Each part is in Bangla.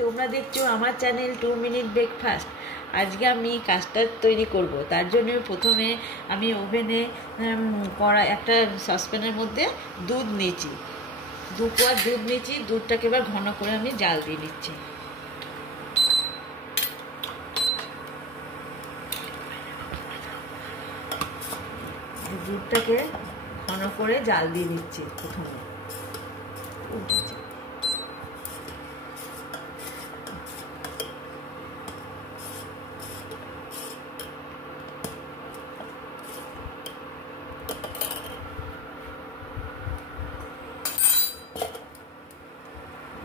তোমরা দেখছো আমার চ্যানেল 2 মিনিট ব্রেকফাস্ট। আজকে আমি কাস্টার্ড তৈরি করব। তার জন্য প্রথমে আমি ওভেনে কড়া একটা সসপ্যানের মধ্যে দুধ নিয়েছি, 2 কোয়া দুধ নিয়েছি। দুধটাকে এবার ঘন করে আমি জাল দিয়ে নিচ্ছি। দুধটাকে ঘন করে জাল দিয়ে নিচ্ছি প্রথমে।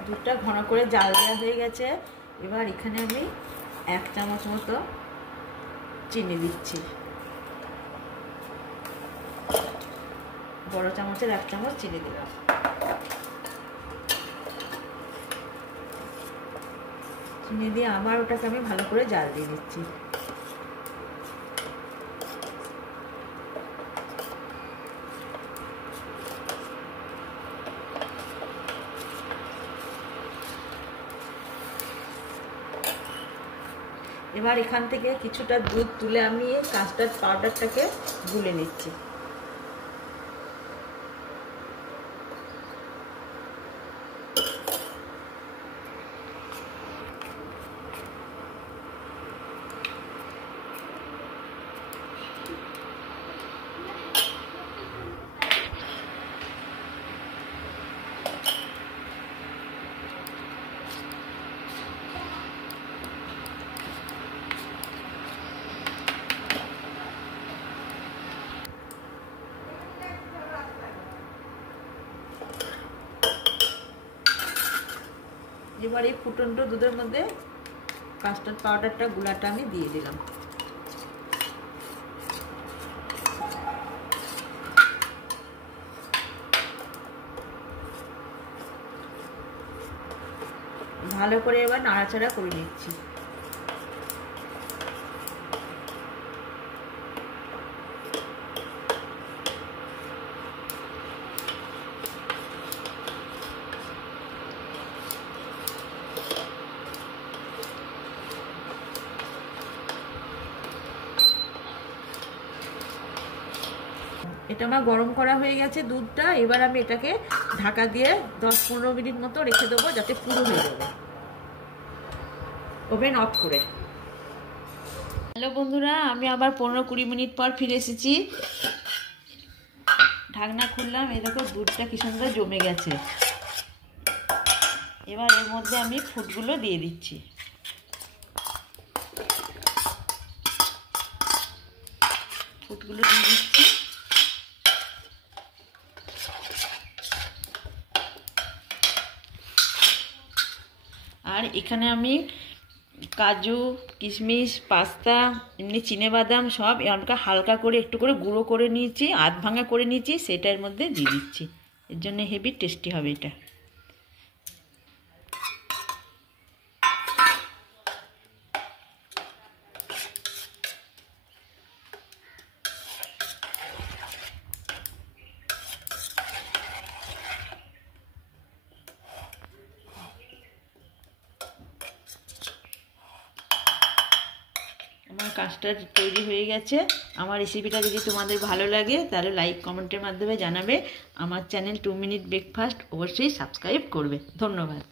দুধটা ঘন করে জাল দেওয়া হয়ে গেছে। এবার এখানে আমি 1 চামচ মতো চিনি দিচ্ছি, বড় চামচের 1 চামচ চিনি দিলাম। চিনি দিয়ে আবার ওটাকে আমি ভালো করে জাল দিয়ে দিচ্ছি। এবার এখান থেকে কিছুটা দুধ তুলে আমি কাস্টার্ড পাউডারটাকে গুলে নিচ্ছি। এবার এই ফুটন্ত দুধের মধ্যে কাস্টার্ড পাউডারটা গুলাটা আমি দিয়ে দিলাম। ভালো করে এবার নাড়াচাড়া করে নিচ্ছি। এটা আমার গরম করা হয়ে গেছে দুধটা। এবার আমি এটাকে ঢাকা দিয়ে 10-15 মিনিট মতো রেখে দেবো, যাতে পুরো হয়ে যাবে। ওভেন অফ করে। হ্যালো বন্ধুরা, আমি আবার 15-20 মিনিট পর ফিরে এসেছি। ঢাকনা খুললাম, এই দেখো দুধটা কি সুন্দর জমে গেছে। এবার এর মধ্যে আমি ফুডগুলো দিয়ে দিচ্ছি। ফুডগুলো দিয়ে দিচ্ছি। আর এখানে আমি কাজু, কিশমিশ, পাস্তা, এমনি চিনেবাদাম সব হালকা করে একটু করে গুঁড়ো করে নিয়েছি, আধ ভাঙা করে নিয়েছি, সেটা এর মধ্যে দিয়ে দিচ্ছি। এর জন্য হেভি টেস্টি হবে এটা। আমার কাস্টার্ড তৈরি হয়ে গেছে। আমার রেসিপিটা যদি তোমাদের ভালো লাগে তাহলে লাইক কমেন্টের মাধ্যমে জানাবে। আমার চ্যানেল 2 মিনিট ব্রেকফাস্ট অবশ্যই সাবস্ক্রাইব করবে। ধন্যবাদ।